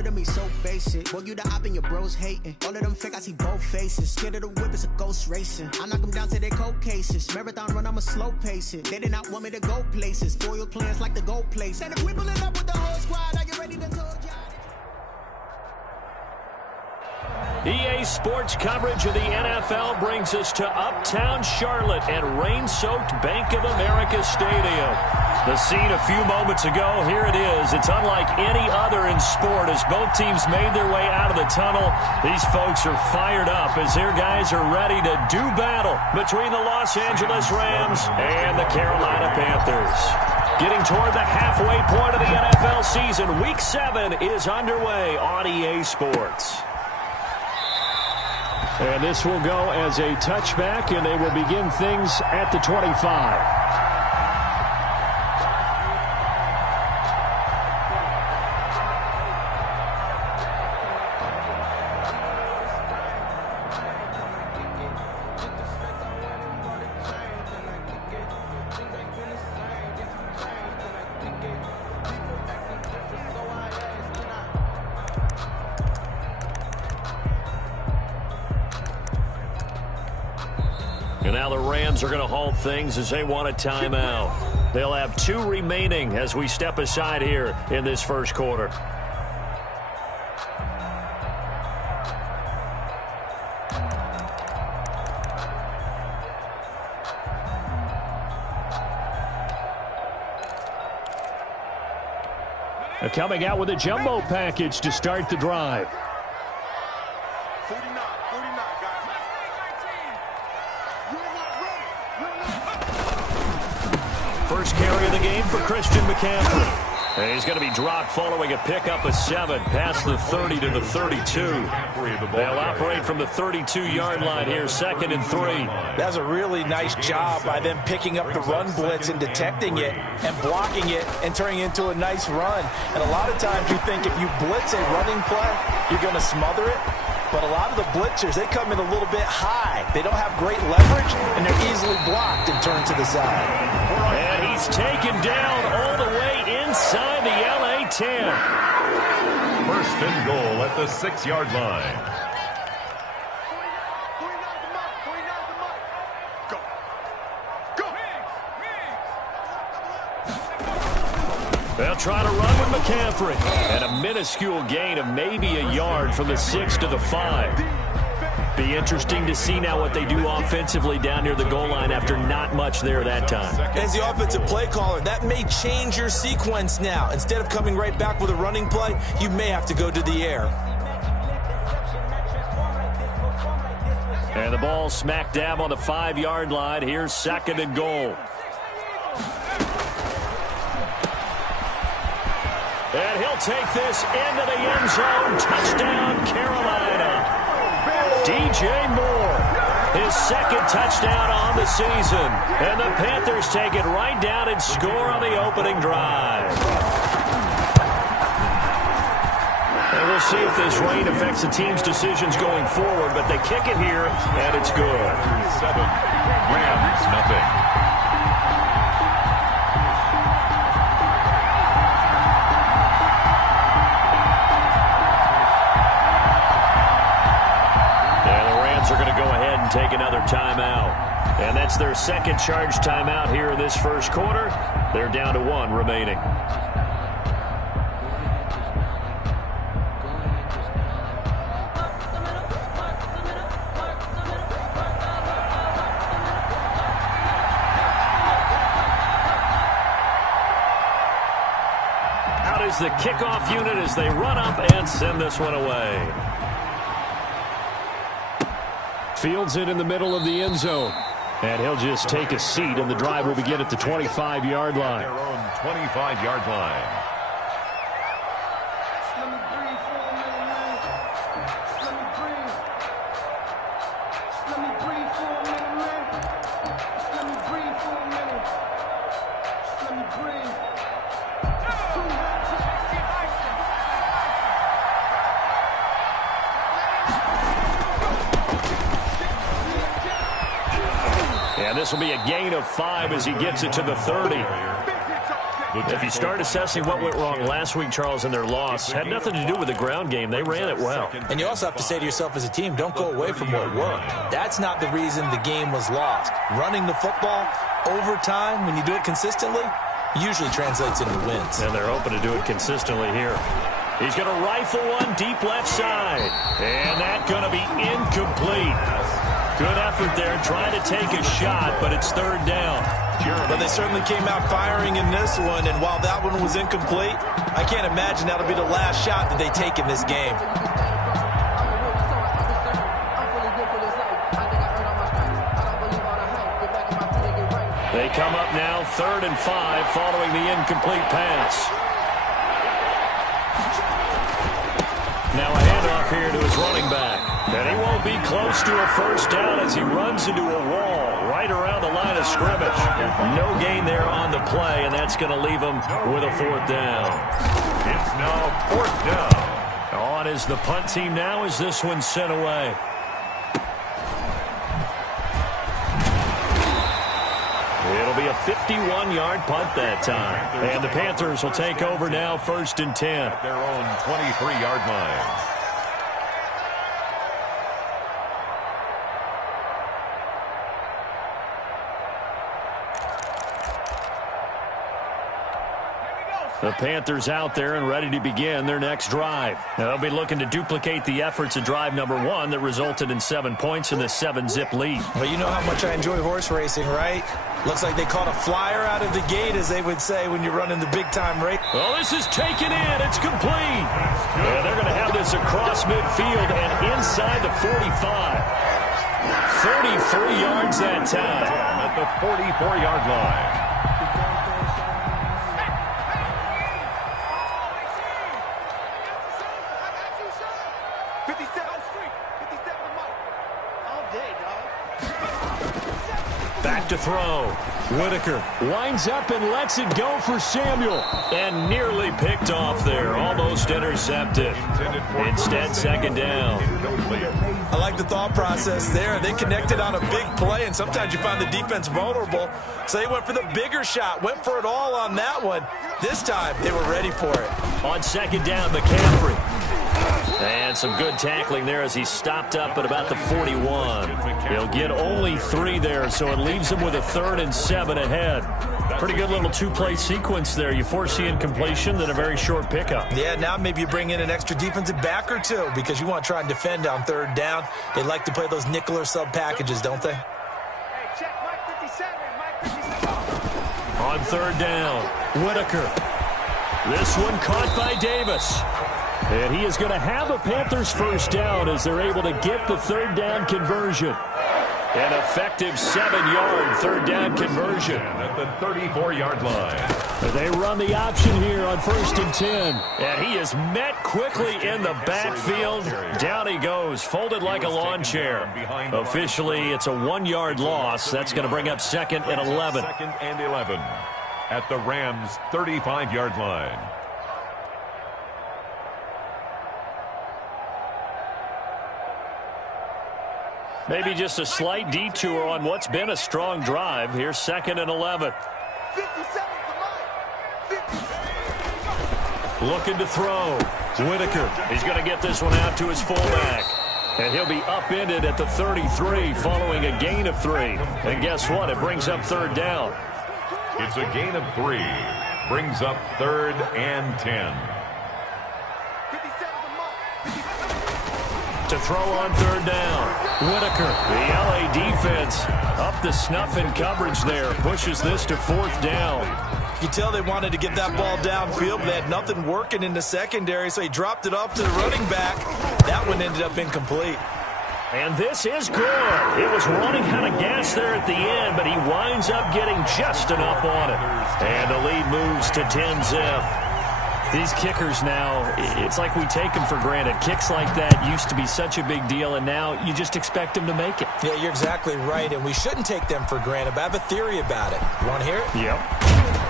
it to me so basic. Boy, you the op and your bros hating. All of them fake, I see both faces. Scared of the whip, it's a ghost racing. I knock them down to their cold cases. Marathon run, I'ma slow pace it. They did not want me to go places. Foil plans like the gold place. And if we pulling up with the whole squad, I get ready to told ya. EA Sports coverage of the NFL brings us to Uptown Charlotte at rain-soaked Bank of America Stadium. The scene a few moments ago, here it is. It's unlike any other in sport as both teams made their way out of the tunnel. These folks are fired up as their guys are ready to do battle between the Los Angeles Rams and the Carolina Panthers. Getting toward the halfway point of the NFL season, Week 7 is underway on EA Sports. And this will go as a touchback, and they will begin things at the 25. And now the Rams are going to halt things as they want a timeout. They'll have 2 remaining as we step aside here in this first quarter. Coming out with a jumbo package to start the drive. First carry of the game for Christian McCaffrey. And he's going to be dropped following a pickup of 7 past the 30 to the 32. They'll operate from the 32-yard line here, 2nd and 3. That's a really nice job by them picking up the run blitz and detecting it and blocking it and turning it into a nice run. And a lot of times you think if you blitz a running play, you're going to smother it. But a lot of the blitzers, they come in a little bit high. They don't have great leverage, and they're easily blocked and turned to the side. And he's taken down all the way inside the LA 10. First and goal at the 6-yard line. They'll try to run with McCaffrey. And a minuscule gain of maybe a yard from the 6 to the 5. Be interesting to see now what they do offensively down near the goal line after not much there that time. As the offensive play caller, that may change your sequence now. Instead of coming right back with a running play, you may have to go to the air. And the ball smack dab on the 5-yard line. Here's 2nd and goal. And he'll take this into the end zone. Touchdown, Carolina. DJ Moore, his 2nd touchdown on the season. And the Panthers take it right down and score on the opening drive. And we'll see if this rain affects the team's decisions going forward, but they kick it here, and it's good. 7, Rams nothing. Are going to go ahead and take another timeout. And that's their 2nd charge timeout here in this first quarter. They're down to 1 remaining. Out is the kickoff unit as they run up and send this one away. Fields it in the middle of the end zone. And he'll just take a seat, and the drive will begin at the 25-yard line. Their own 25-yard line. And this will be a gain of 5 as he gets it to the 30. If you start assessing what went wrong last week, Charles, in their loss, had nothing to do with the ground game. They ran it well. And you also have to say to yourself as a team, don't go away from what worked. That's not the reason the game was lost. Running the football over time, when you do it consistently, usually translates into wins. And they're hoping to do it consistently here. He's going to rifle one deep left side. And that's going to be incomplete. Good effort there, trying to take a shot, but it's third down. But they certainly came out firing in this one, and while that one was incomplete, I can't imagine that'll be the last shot that they take in this game. They come up now, 3rd and 5, following the incomplete pass. Now a handoff here to his running back. And he won't be close to a first down as he runs into a wall right around the line of scrimmage. No gain there on the play, and that's going to leave him with a 4th down. It's now 4th down. On is the punt team now as this one's sent away. It'll be a 51-yard punt that time. And the Panthers will take over now, 1st and 10. At their own 23-yard line. The Panthers out there and ready to begin their next drive. They'll be looking to duplicate the efforts of drive number 1 that resulted in 7 points in the 7-zip lead. Well, you know how much I enjoy horse racing, right? Looks like they caught a flyer out of the gate, as they would say when you're running the big-time race. Well, this is taken in. It's complete. And they're going to have this across midfield and inside the 45. 33 yards that time. At the 44-yard line. Back to throw. Whitaker winds up and lets it go for Samuel. And nearly picked off there. Almost intercepted. Instead, 2nd down. I like the thought process there. They connected on a big play, and sometimes you find the defense vulnerable. So they went for the bigger shot, went for it all on that one. This time, they were ready for it. On 2nd down, McCaffrey. And some good tackling there as he stopped up at about the 41. He'll get only 3 there, so it leaves him with a 3rd and 7 ahead. Pretty good little 2-play sequence there. You force the incompletion, then a very short pickup. Yeah, now maybe you bring in an extra defensive back or 2 because you want to try and defend on 3rd down. They like to play those nickel or sub packages, don't they? On 3rd down, Whitaker. This one caught by Davis. And he is going to have a Panthers 1st down as they're able to get the 3rd down conversion. An effective 7-yard 3rd down conversion. At the 34-yard line. They run the option here on 1st and 10. And he is met quickly in the backfield. Down he goes, folded like a lawn chair. Officially, it's a 1-yard loss. That's going to bring up 2nd and 11. 2nd and 11. At the Rams' 35-yard line. Maybe just a slight detour on what's been a strong drive. Here's 2nd and 11. Looking to throw. Whitaker. He's going to get this one out to his fullback. And he'll be upended at the 33 following a gain of 3. And guess what? It brings up 3rd down. It's a gain of 3. Brings up 3rd and 10. To throw on 3rd down. Whitaker, the LA defense, up the snuff in coverage there. Pushes this to 4th down. You can tell they wanted to get that ball downfield, but they had nothing working in the secondary, so he dropped it off to the running back. That one ended up incomplete. And this is good. It was running out of gas there at the end, but he winds up getting just enough on it. And the lead moves to 10-zip. These kickers now, it's like we take them for granted. Kicks like that used to be such a big deal, and now you just expect them to make it. Yeah, you're exactly right, and we shouldn't take them for granted, but I have a theory about it. You want to hear it? Yep.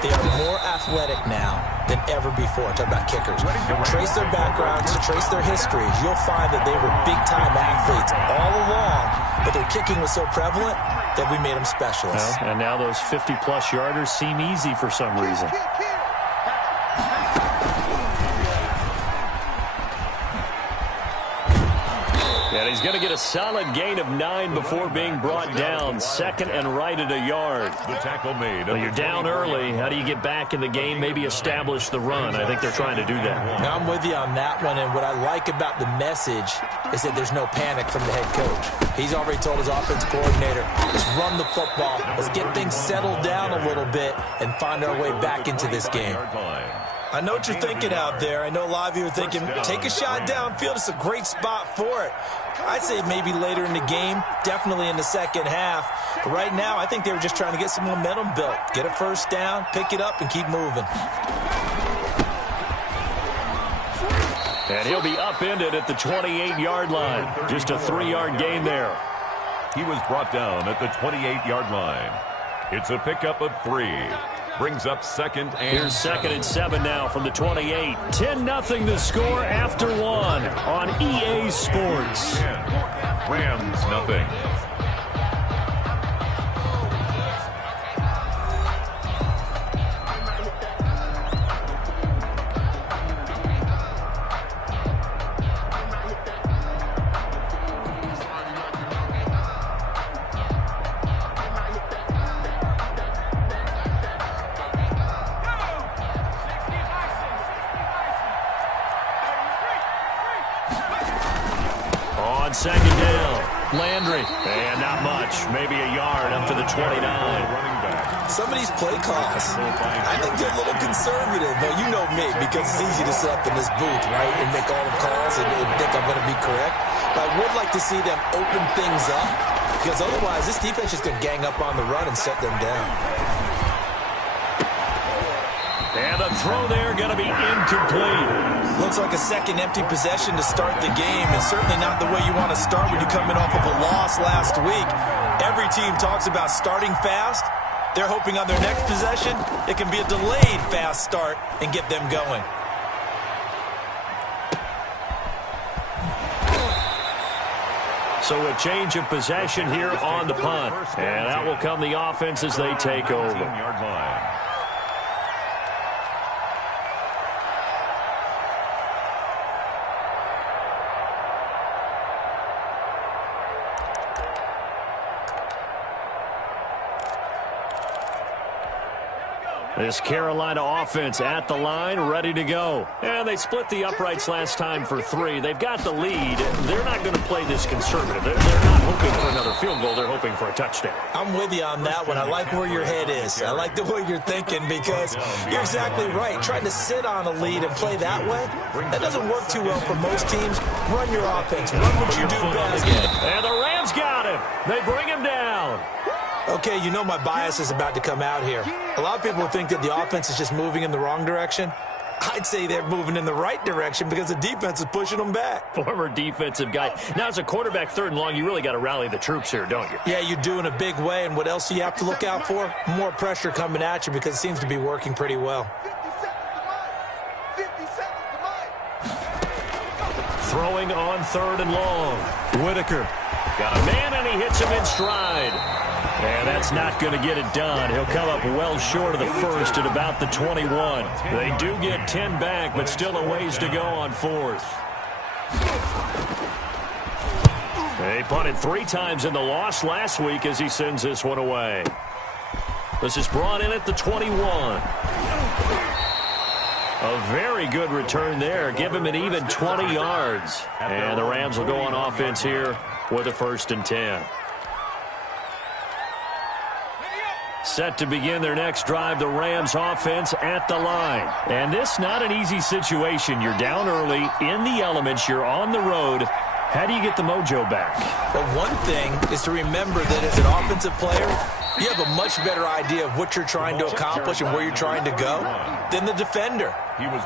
They are more athletic now than ever before. Talk about kickers. Trace their backgrounds, trace their histories. You'll find that they were big-time athletes all along, but their kicking was so prevalent that we made them specialists. Well, and now those 50-plus yarders seem easy for some reason. And he's going to get a solid gain of 9 before being brought down. Second and right at a yard. The tackle made. Well, you're down early. How do you get back in the game? Maybe establish the run. I think they're trying to do that. Now, I'm with you on that one, and what I like about the message is that there's no panic from the head coach. He's already told his offense coordinator, let's run the football. Let's get things settled down a little bit and find our way back into this game. I know what you're thinking out there. I know a lot of you are thinking, take a shot downfield. It's a great spot for it. I'd say maybe later in the game, definitely in the second half. But right now, I think they were just trying to get some momentum built. Get a first down, pick it up, and keep moving. And he'll be upended at the 28-yard line. Just a 3-yard gain there. He was brought down at the 28-yard line. It's a pickup of 3. Brings up second and Here's second and 7 now from the 28. 10-0 the score after 1 on EA Sports. Rams nothing. Second down. Landry. And not much. Maybe a yard up to the 29. Some of these play calls, I think they're a little conservative. But you know me, because it's easy to sit up in this booth, right, and make all the calls and think I'm going to be correct. But I would like to see them open things up, because otherwise this defense is going to gang up on the run and shut them down. And the throw there going to be incomplete. Looks like a second empty possession to start the game, and certainly not the way you want to start when you're coming off of a loss last week. Every team talks about starting fast. They're hoping on their next possession it can be a delayed fast start and get them going. So a change of possession here on the punt. And out will come the offense as they take over. This Carolina offense at the line, ready to go. And they split the uprights last time for 3. They've got the lead. They're not going to play this conservative. They're not hoping for another field goal. They're hoping for a touchdown. I'm with you on that one. I like where your head is. I like the way you're thinking, because you're exactly right. Trying to sit on a lead and play that way, that doesn't work too well for most teams. Run your offense. Run what you do best. And the Rams got him. They bring him down. Okay, you know my bias is about to come out here. A lot of people think that the offense is just moving in the wrong direction. I'd say they're moving in the right direction because the defense is pushing them back. Former defensive guy. Now, as a quarterback, 3rd and long, you really got to rally the troops here, don't you? Yeah, you do in a big way. And what else do you have to look out for? More pressure coming at you, because it seems to be working pretty well. Throwing on 3rd and long. Whitaker got a man, and he hits him in stride. And that's not going to get it done. He'll come up well short of the first at about the 21. They do get 10 back, but still a ways to go on 4th. They punted 3 times in the loss last week as he sends this one away. This is brought in at the 21. A very good return there. Give him an even 20 yards. And the Rams will go on offense here with a 1st and 10. Set to begin their next drive, the Rams offense at the line. And this not an easy situation. You're down early, in the elements, you're on the road. How do you get the mojo back? Well, one thing is to remember that as an offensive player, you have a much better idea of what you're trying to accomplish and where you're trying to go than the defender.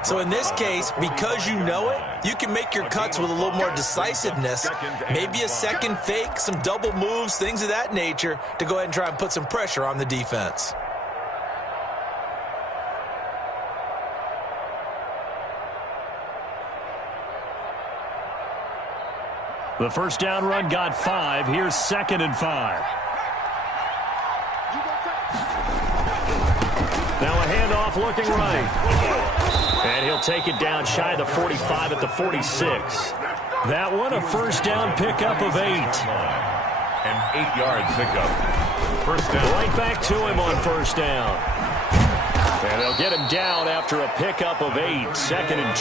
So in this case, because you know it, you can make your cuts with a little more decisiveness, maybe a second fake, some double moves, things of that nature, to go ahead and try and put some pressure on the defense. The first down run got 5. Here's 2nd and 5. Now a handoff looking right. And he'll take it down shy of the 45 at the 46. That one a first down pickup of 8. An 8-yard pickup. First down. Right back to him on first down. And they'll get him down after a pickup of 8. 2nd and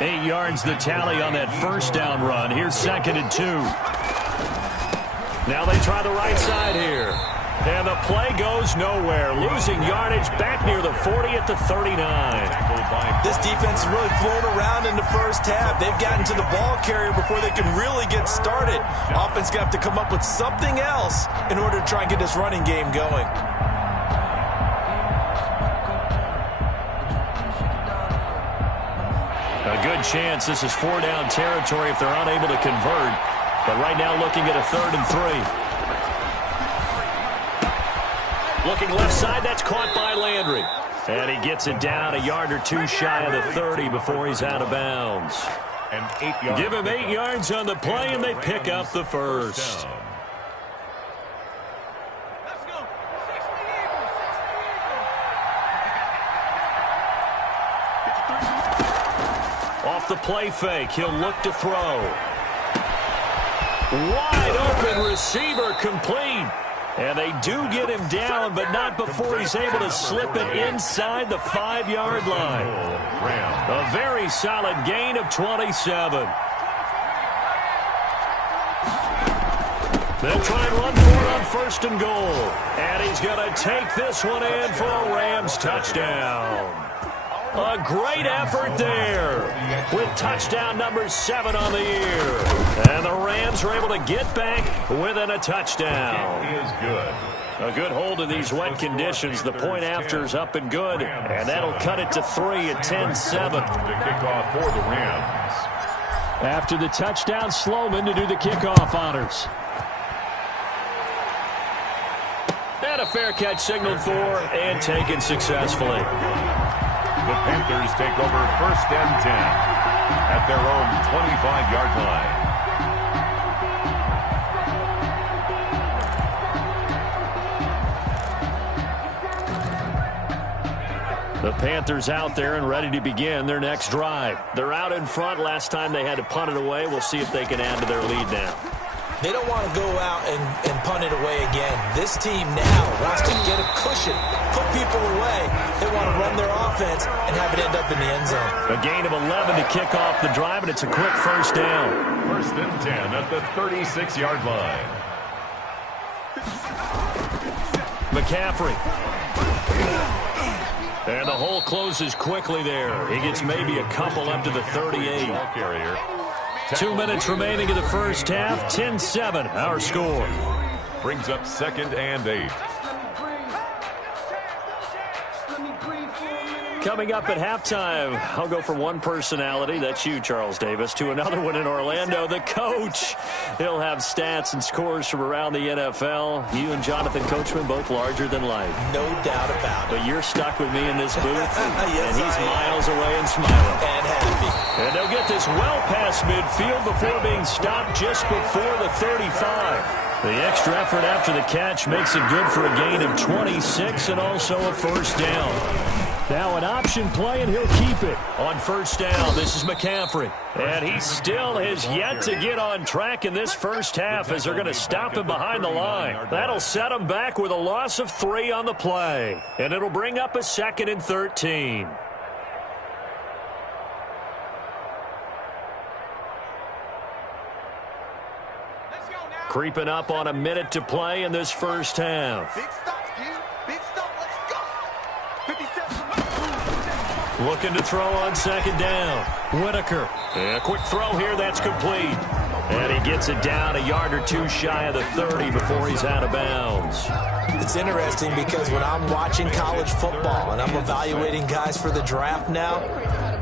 2. 8 yards the tally on that first down run. Here's 2nd and 2. Now they try the right side here. And the play goes nowhere. Losing yardage back near the 40 at the 39. This defense is really flown around in the first half. They've gotten to the ball carrier before they can really get started. Offense going to have to come up with something else in order to try and get this running game going. A good chance this is 4-down territory if they're unable to convert. But right now looking at a 3rd and 3. Looking left side, that's caught by Landry. And he gets it down a yard or 2 shy of the 30 before he's out of bounds. Give him 8 yards on the play, and they pick up the first. Off the play fake, he'll look to throw. Wide open receiver complete. And they do get him down, but not before he's able to slip it inside the 5-yard line. A very solid gain of 27. They'll try and run for it on 1st and goal. And he's going to take this one in for a Rams touchdown. A great effort there with touchdown number 7 on the year. And the Rams are able to get back within a touchdown. It is good. A good hold in these wet conditions. The point after's up and good. And that'll cut it to 3 at 10-7. The kickoff for the Rams. After the touchdown, Sloman to do the kickoff honors. And a fair catch signaled for and taken successfully. The Panthers take over 1st and 10 at their own 25-yard line. The Panthers out there and ready to begin their next drive. They're out in front. Last time they had to punt it away. We'll see if they can add to their lead now. They don't want to go out and punt it away again. This team now wants to get a cushion, put people away. They want to run their offense and have it end up in the end zone. A gain of 11 to kick off the drive, and it's a quick first down. 1st and 10 at the 36-yard line. McCaffrey. And the hole closes quickly there. He gets maybe a couple up to the 38. 2 minutes remaining in the first half. 10-7, our score. Brings up 2nd and 8. Coming up at halftime, I'll go from one personality, that's you, Charles Davis, to another one in Orlando, the coach. He'll have stats and scores from around the NFL. You and Jonathan Coachman, both larger than life. No doubt about it. But you're stuck with me in this booth, yes, and he's miles away and smiling. And happy. And they'll get this well past midfield before being stopped just before the 35. The extra effort after the catch makes it good for a gain of 26 and also a first down. Now an option play, and he'll keep it. On first down, this is McCaffrey. And he still has yet to get on track in this first half as they're going to stop him behind the line. That'll set him back with a loss of 3 on the play. And it'll bring up a 2nd and 13. Creeping up on a minute to play in this first half. Big stop, dude. Big stop. Let's go. 57. Looking to throw on 2nd down. Whitaker. A quick throw here. That's complete. And he gets it down a yard or 2 shy of the 30 before he's out of bounds. It's interesting because when I'm watching college football and I'm evaluating guys for the draft now,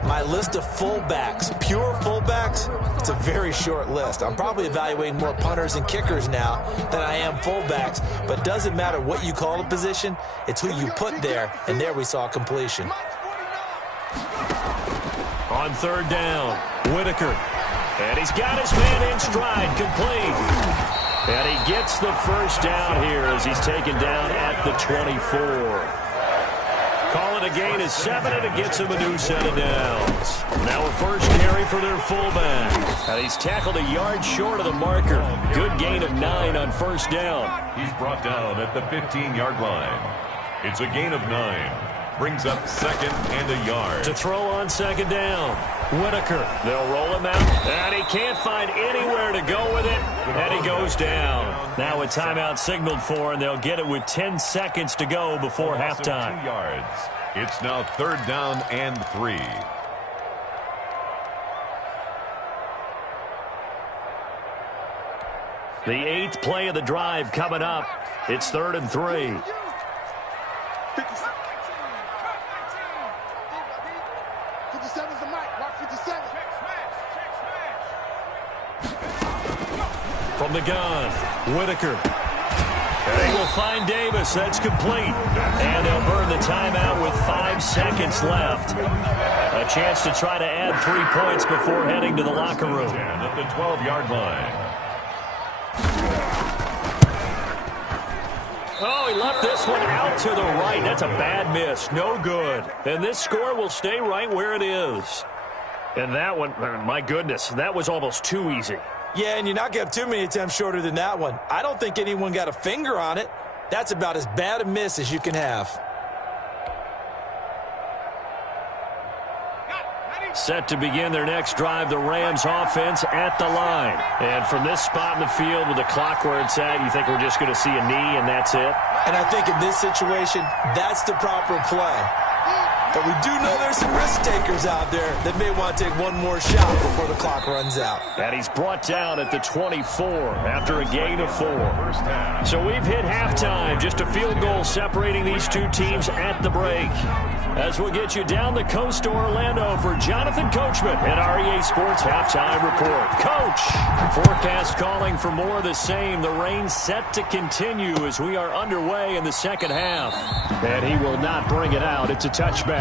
my list of fullbacks, pure fullbacks, it's a very short list. I'm probably evaluating more punters and kickers now than I am fullbacks, but it doesn't matter what you call the position, it's who you put there, and there we saw completion. On 3rd down, Whitaker. And he's got his man in stride, complete. And he gets the first down here as he's taken down at the 24. Call it a gain of 7, and it gets him a new set of downs. Now a first carry for their fullback. And he's tackled a yard short of the marker. Good gain of 9 on first down. He's brought down at the 15-yard line. It's a gain of 9. Brings up 2nd and a yard. To throw on 2nd down. Whitaker. They'll roll him out. And he can't find anywhere to go with it. And he goes down. Now a timeout signaled for, and they'll get it with 10 seconds to go before halftime. 2 yards. It's now 3rd down and 3. The 8th play of the drive coming up. It's 3rd and 3. From the gun, Whitaker. And he will find Davis. That's complete. And they'll burn the timeout with 5 seconds left. A chance to try to add 3 points before heading to the locker room. At the 12-yard line. Oh, he left this one out to the right. That's a bad miss. No good. And this score will stay right where it is. And that one, my goodness, that was almost too easy. Yeah, and you're not going to have too many attempts shorter than that one. I don't think anyone got a finger on it. That's about as bad a miss as you can have. Set to begin their next drive, the Rams offense at the line. And from this spot in the field with the clock where it's at, you think we're just going to see a knee and that's it? And I think in this situation, that's the proper play. But we do know there's some risk takers out there that may want to take one more shot before the clock runs out. And he's brought down at the 24 after a gain of 4. So we've hit halftime. Just a field goal separating these two teams at the break. As we'll get you down the coast to Orlando for Jonathan Coachman at our EA Sports Halftime Report. Coach, forecast calling for more of the same. The rain set to continue as we are underway in the second half. And he will not bring it out. It's a touchback.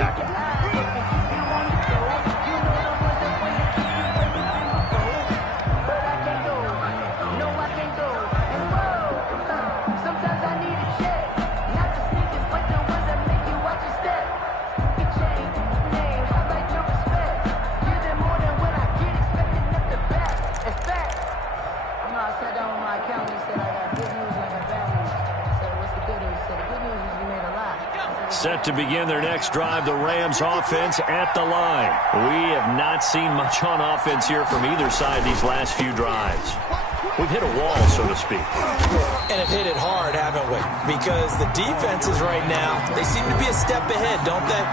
Set to begin their next drive, the Rams offense at the line. We have not seen much on offense here from either side these last few drives. We've hit a wall, so to speak. And have hit it hard, haven't we? Because the defenses right now, they seem to be a step ahead, don't they?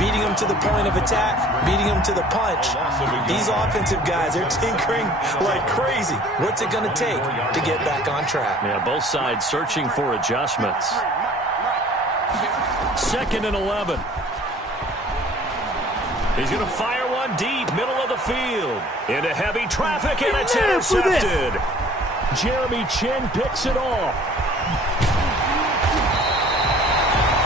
Beating them to the point of attack, beating them to the punch. These offensive guys, they're tinkering like crazy. What's it going to take to get back on track? Yeah, both sides searching for adjustments. 2nd and 11. He's going to fire one deep, middle of the field. Into heavy traffic, and it's intercepted. Jeremy Chin picks it off.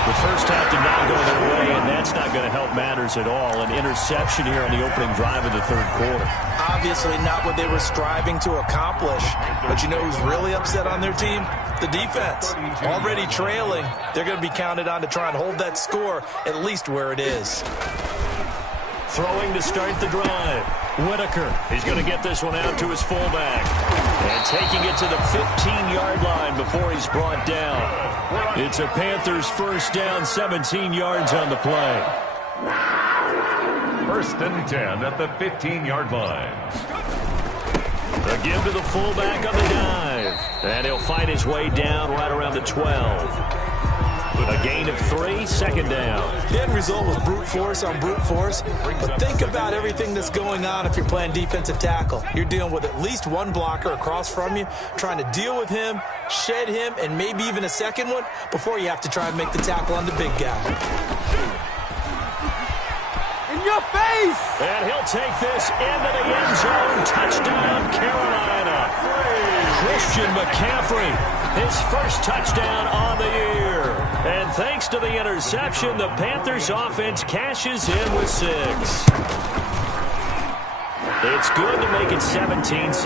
The first half did not go their way, and that's not going to help matters at all. An interception here on the opening drive of the third quarter. Obviously not what they were striving to accomplish. But you know who's really upset on their team? The defense. Already trailing. They're going to be counted on to try and hold that score at least where it is. Throwing to start the drive. Whitaker. He's going to get this one out to his fullback. And taking it to the 15-yard line before he's brought down. It's a Panthers first down, 17 yards on the play. 1st and 10 at the 15-yard line. A give to the fullback on the dive. And he'll fight his way down right around the 12. A gain of 3, 2nd down. The end result was brute force on brute force. But think about everything that's going on if you're playing defensive tackle. You're dealing with at least one blocker across from you, trying to deal with him, shed him, and maybe even a second one before you have to try and make the tackle on the big guy. In your face! And he'll take this into the end zone. Touchdown, Carolina. Christian McCaffrey, his first touchdown on the year. And thanks to the interception, the Panthers offense cashes in with 6. It's good to make it 17-7.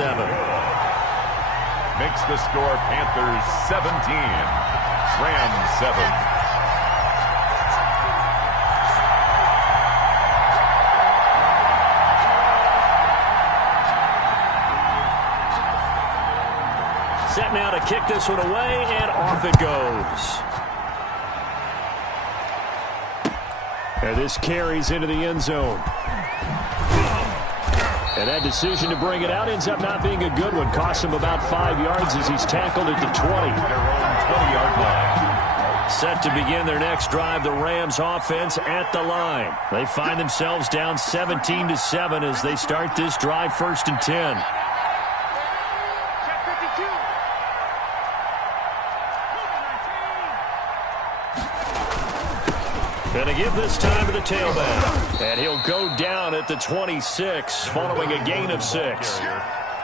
Makes the score Panthers 17, Rams 7. kick this one away, and off it goes. And this carries into the end zone. And that decision to bring it out ends up not being a good one. Cost him about 5 yards as he's tackled at the 20. Their own 20-yard line. Set to begin their next drive, the Rams offense at the line. They find themselves down 17-7 as they start this drive, 1st and 10. Going to give this time to the tailback. And he'll go down at the 26 following a gain of 6.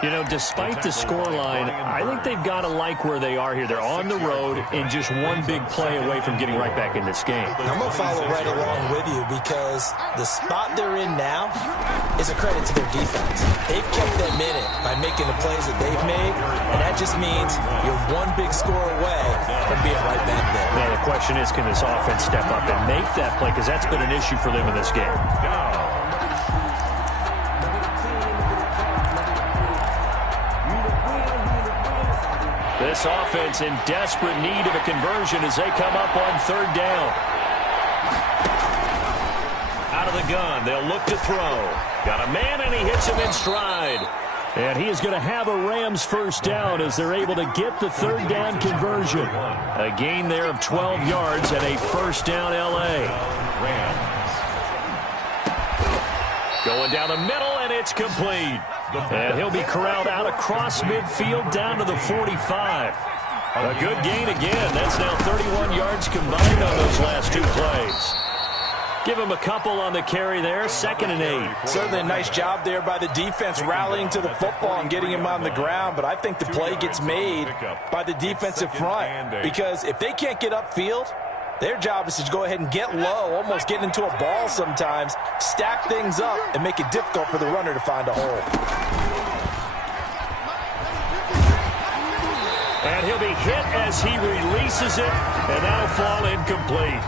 You know, despite the scoreline, I think they've got to like where they are here. They're on the road and just one big play away from getting right back in this game. I'm going to follow right along with you because the spot they're in now is a credit to their defense. They've kept them in it by making the plays that they've made, and that just means you're one big score away from being right back there. Now, the question is, can this offense step up and make that play? Because that's been an issue for them in this game. This offense in desperate need of a conversion as they come up on 3rd down. Out of the gun, they'll look to throw. Got a man, and he hits him in stride. And he is going to have a Rams 1st down as they're able to get the 3rd down conversion. A gain there of 12 yards and a 1st down L.A. Going down the middle, and it's complete. And he'll be corralled out across midfield down to the 45. A good gain again. That's now 31 yards combined on those last 2 plays. Give him a couple on the carry there, 2nd and 8. Certainly a nice job there by the defense rallying to the football and getting him on the ground, but I think the play gets made by the defensive front because if they can't get upfield, their job is to go ahead and get low, almost get into a ball sometimes, stack things up, and make it difficult for the runner to find a hole. And he'll be hit as he releases it, and that'll fall incomplete.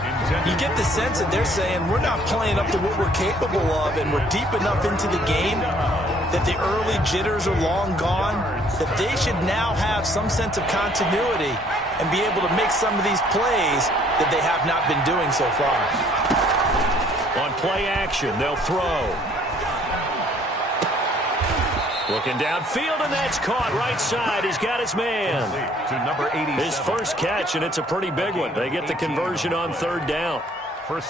You get the sense that they're saying we're not playing up to what we're capable of, and we're deep enough into the game that the early jitters are long gone, that they should now have some sense of continuity and be able to make some of these plays that they have not been doing so far. On play action, they'll throw. Looking downfield, and that's caught right side. He's got his man. To number 87. His first catch, and it's a pretty big one. They get the conversion on 3rd down.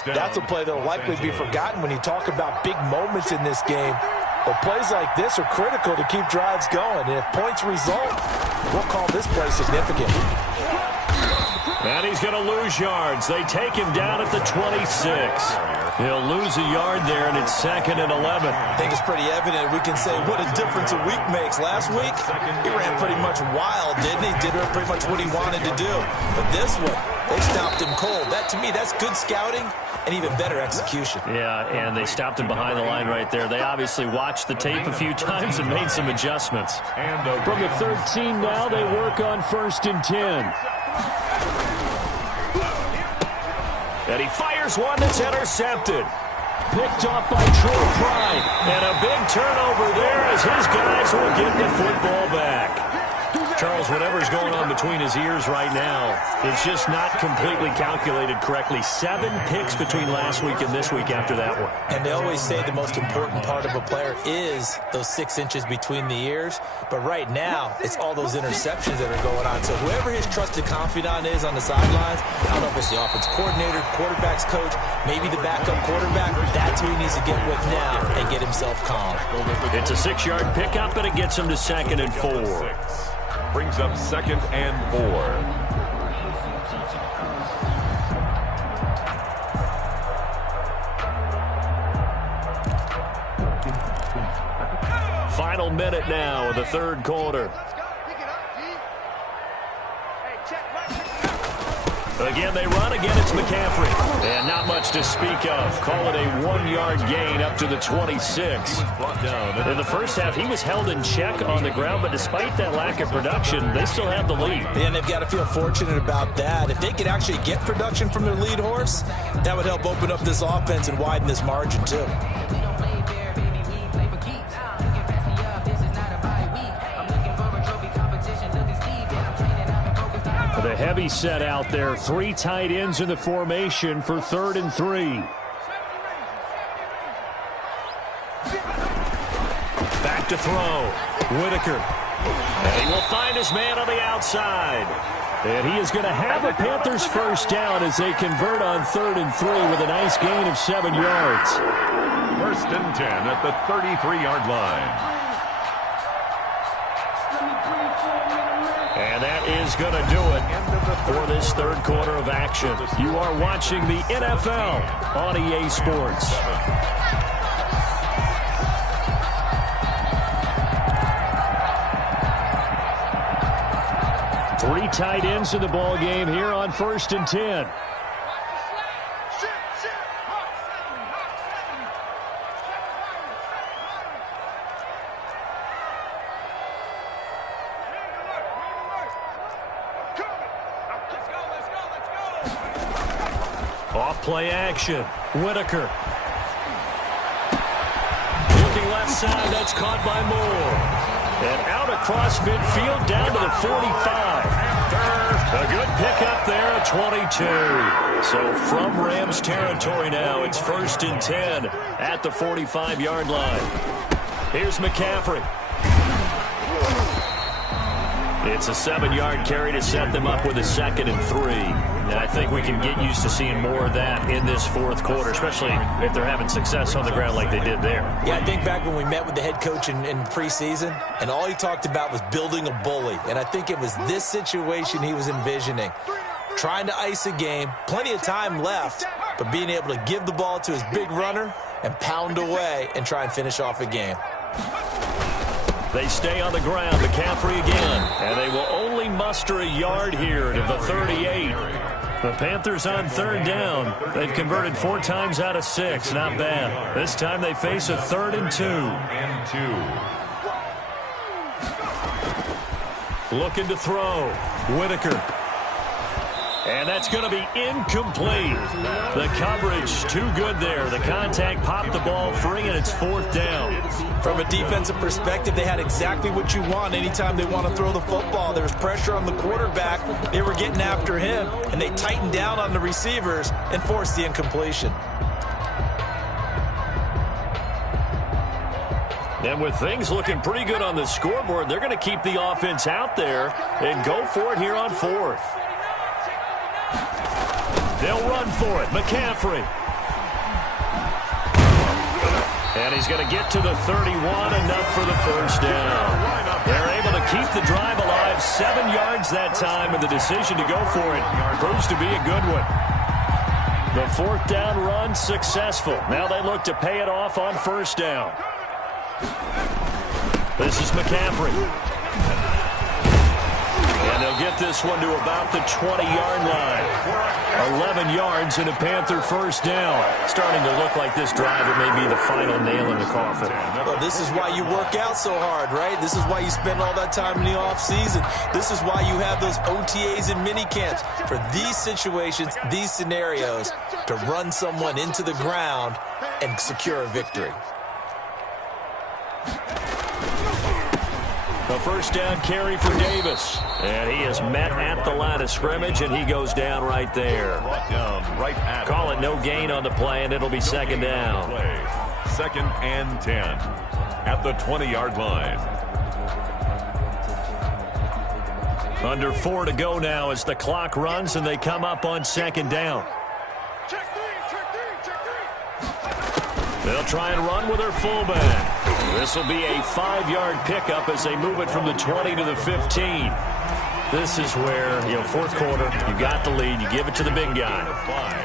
That's a play that will likely be forgotten when you talk about big moments in this game. But plays like this are critical to keep drives going. And if points result, we'll call this play significant. And he's going to lose yards. They take him down at the 26. He'll lose a yard there, and it's 2nd and 11. I think it's pretty evident. We can say what a difference a week makes. Last week, he ran pretty much wild, didn't he? Did pretty much what he wanted to do. But this one, they stopped him cold. That, to me, that's good scouting and even better execution. Yeah, and they stopped him behind the line right there. They obviously watched the tape a few times and made some adjustments. From the 13 now, they work on 1st and 10. And he fires one that's intercepted. Picked off by Troy Pride. And a big turnover there as his guys will get the football back. Charles, whatever's going on between his ears right now, it's just not completely calculated correctly. 7 picks between last week and this week after that one. And they always say the most important part of a player is those 6 inches between the ears. But right now, it's all those interceptions that are going on. So whoever his trusted confidant is on the sidelines, I don't know if it's the offense coordinator, quarterback's coach, maybe the backup quarterback, that's who he needs to get with now and get himself calm. It's a 6-yard pickup, and it gets him to 2nd and 4. Brings up 2nd and 4. Final minute now of the 3rd quarter. Again, they run. Again, it's McCaffrey. And not much to speak of. Call it a 1-yard gain up to the 26. In the first half, he was held in check on the ground, but despite that lack of production, they still have the lead. And they've got to feel fortunate about that. If they could actually get production from their lead horse, that would help open up this offense and widen this margin, too. The heavy set out there. 3 tight ends in the formation for 3rd and 3. Back to throw. Whitaker. And he will find his man on the outside. And he is going to have a Panthers first down as they convert on 3rd and 3 with a nice gain of 7 yards. 1st and 10 at the 33-yard line. And that is going to do it for this 3rd quarter of action. You are watching the NFL on EA Sports. Three tight ends in the ball game here on 1st and 10. Off play action. Whitaker. Looking left side. That's caught by Moore. And out across midfield down to the 45. A good pickup there at 22. So from Rams territory now, it's 1st and 10 at the 45-yard line. Here's McCaffrey. It's a 7-yard carry to set them up with a 2nd and 3. And I think we can get used to seeing more of that in this 4th quarter, especially if they're having success on the ground like they did there. Yeah, I think back when we met with the head coach in preseason, and all he talked about was building a bully. And I think it was this situation he was envisioning. Trying to ice a game, plenty of time left, but being able to give the ball to his big runner and pound away and try and finish off a game. They stay on the ground. McCaffrey again. And they will only muster a yard here to the 38. The Panthers on 3rd down. They've converted 4 times out of 6. Not bad. This time they face a 3rd and 2. Looking to throw. Whitaker. And that's going to be incomplete. The coverage too good there. The contact popped the ball free, and it's 4th down. From a defensive perspective, they had exactly what you want anytime they want to throw the football. There was pressure on the quarterback. They were getting after him, and they tightened down on the receivers and forced the incompletion. And with things looking pretty good on the scoreboard, they're going to keep the offense out there and go for it here on 4th. They'll run for it. McCaffrey. And he's going to get to the 31, enough for the first down. They're able to keep the drive alive. 7 yards that time, and the decision to go for it proves to be a good one. The 4th down run successful. Now they look to pay it off on 1st down. This is McCaffrey. And they'll get this one to about the 20-yard line. 11 yards and a Panther first down. Starting to look like this drive, it may be the final nail in the coffin. Well, this is why you work out so hard, right? This is why you spend all that time in the offseason. This is why you have those OTAs and mini camps. For these situations, these scenarios, to run someone into the ground and secure a victory. A first down carry for Davis. And he is met at the line of scrimmage, and he goes down right there. Call it no gain on the play, and it'll be 2nd down. 2nd and 10 at the 20-yard line. Under 4 to go now as the clock runs, and they come up on 2nd down. They'll try and run with their fullback. This will be a 5-yard pickup as they move it from the 20 to the 15. This is where, 4th quarter, you got the lead, you give it to the big guy.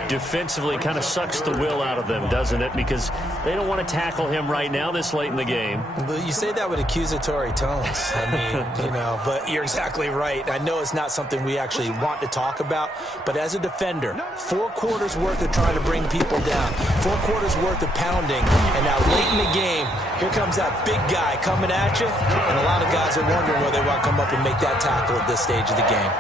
Defensively, kind of sucks the will out of them, doesn't it? Because they don't want to tackle him right now this late in the game. But you say that with accusatory tones. I mean, but you're exactly right. I know it's not something we actually want to talk about, but as a defender, 4 quarters worth of trying to bring people down, 4 quarters worth of pounding, and now late in the game, here comes that big guy coming at you, and a lot of guys are wondering whether they want to come up and make that tackle at this stage of the game.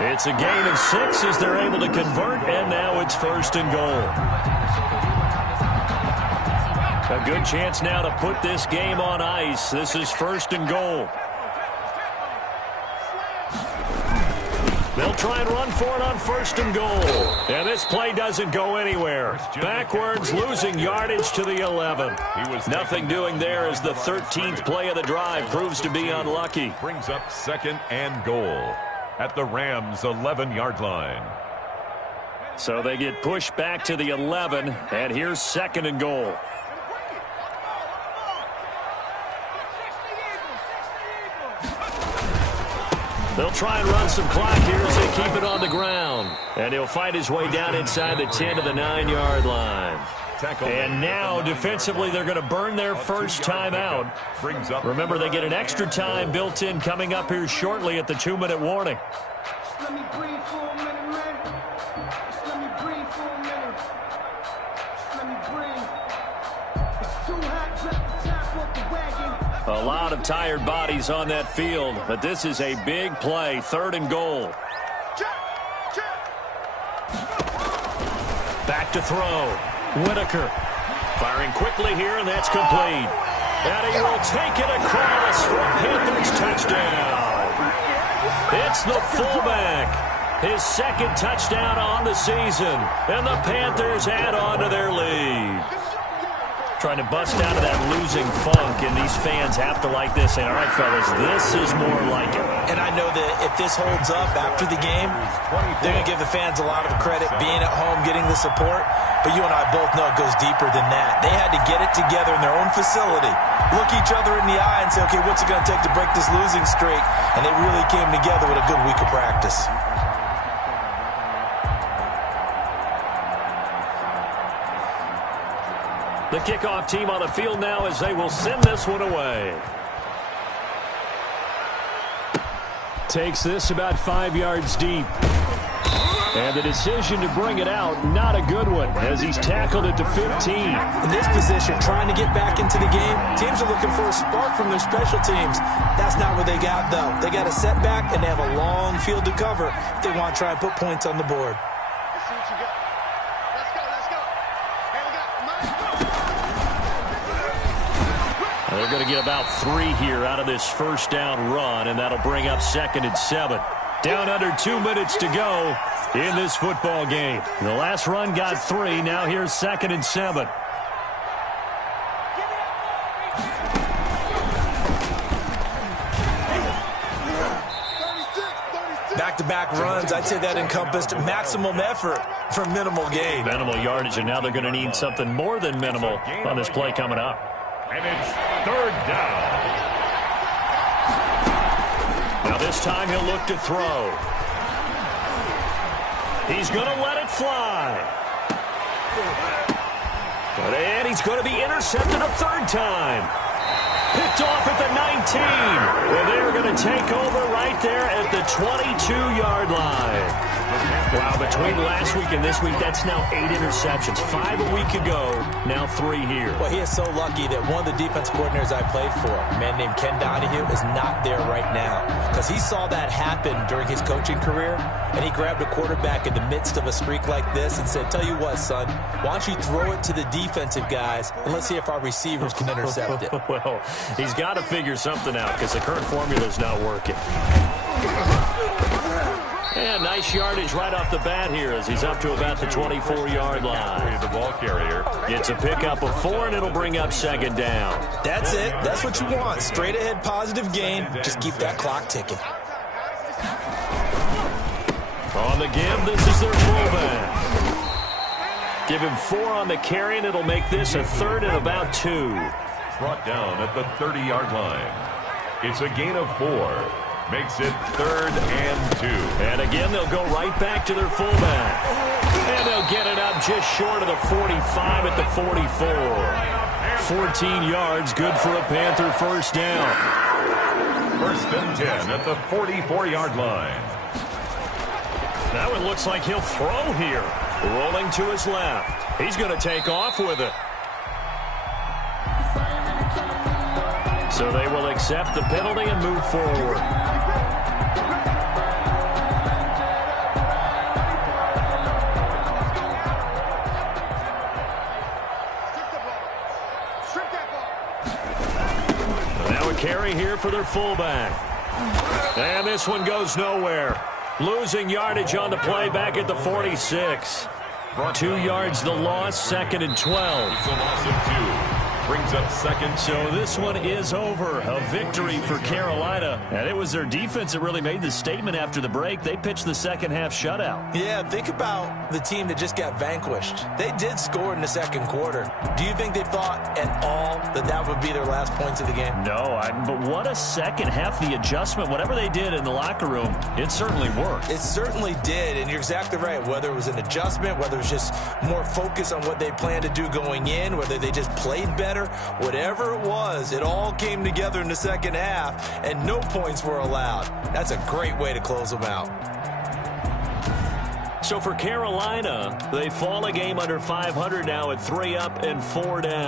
It's a gain of 6 as they're able to convert, and now it's 1st and goal. A good chance now to put this game on ice. This is 1st and goal. They'll try and run for it on 1st and goal. And this play doesn't go anywhere. Backwards, losing yardage to the 11. Nothing doing there as the 13th play of the drive proves to be unlucky. Brings up 2nd and goal at the Rams' 11-yard line. So they get pushed back to the 11, and here's 2nd and goal. They'll try and run some clock here as they keep it on the ground. And he'll fight his way down inside the 10 to the 9-yard line. And now, defensively, they're going to burn their first time out. Remember, they get an extra time built in coming up here shortly at the 2-minute warning. Let me breathe for a minute, man. Just let me breathe for a minute. Just let me breathe. It's too hot, drop the top off the wagon. A lot of tired bodies on that field, but this is a big play, 3rd and goal. Back to throw. Whitaker firing quickly here, and that's complete. And he will take it across for a Panthers touchdown. It's the fullback. His 2nd touchdown on the season, and the Panthers add on to their lead. Trying to bust out of that losing funk, and these fans have to like this. And all right, fellas, this is more like it. And I know that if this holds up after the game, they're going to give the fans a lot of credit being at home, getting the support. But you and I both know it goes deeper than that. They had to get it together in their own facility, look each other in the eye and say, okay, what's it going to take to break this losing streak? And they really came together with a good week of practice. The kickoff team on the field now as they will send this one away. Takes this about 5 yards deep. And the decision to bring it out, not a good one, as he's tackled it to 15. In this position, trying to get back into the game, teams are looking for a spark from their special teams. That's not what they got, though. They got a setback, and they have a long field to cover if they want to try and put points on the board. They're going to get about 3 here out of this first down run, and that'll bring up 2nd and 7. Down under 2 minutes to go in this football game. The last run got 3. Now here's 2nd and 7. Back-to-back runs, I'd say that encompassed maximum effort for minimal gain. Minimal yardage, and now they're going to need something more than minimal on this play coming up. And it's 3rd down. Now this time he'll look to throw. He's going to let it fly. And he's going to be intercepted a 3rd time. Picked off at the 19. And they're going to take over right there at the 22-yard line. Wow, between last week and this week, that's now 8 interceptions. 5 a week ago, now 3 here. Well, he is so lucky that one of the defense coordinators I played for, a man named Ken Donahue, is not there right now. Because he saw that happen during his coaching career, and he grabbed a quarterback in the midst of a streak like this and said, tell you what, son, why don't you throw it to the defensive guys, and let's see if our receivers can intercept it. Well, he's got to figure something out because the current formula is not working. And nice yardage right off the bat here as he's up to about the 24-yard line. The ball carrier gets a pickup of 4, and it'll bring up 2nd down. That's it. That's what you want. Straight ahead positive gain. Just keep that clock ticking. On the give, this is their fullback. Give him 4 on the carry, and it'll make this a 3rd and about 2. brought down at the 30-yard line. It's a gain of 4. Makes it 3rd and 2. And again, they'll go right back to their fullback. And they'll get it up just short of the 45 at the 44. 14 yards, good for a Panther first down. 1st and 10 at the 44-yard line. That one looks like he'll throw here. Rolling to his left. He's going to take off with it. So they will accept the penalty and move forward. Now a carry here for their fullback. And this one goes nowhere. Losing yardage on the play back at the 46. 2 yards the loss, 2nd and 12. It's a loss of 2. Brings up 2nd. So this one is over. A victory for Carolina. And it was their defense that really made the statement after the break. They pitched the second half shutout. Yeah, think about the team that just got vanquished. They did score in the second quarter. Do you think they thought at all that that would be their last points of the game? No, but what a second half. The adjustment, whatever they did in the locker room, it certainly worked. It certainly did, and you're exactly right. Whether it was an adjustment, whether it was just more focus on what they planned to do going in, whether they just played better, whatever it was, it all came together in the second half, and no points were allowed. That's a great way to close them out. So for Carolina, they fall a game under 500 now at 3 up and 4 down.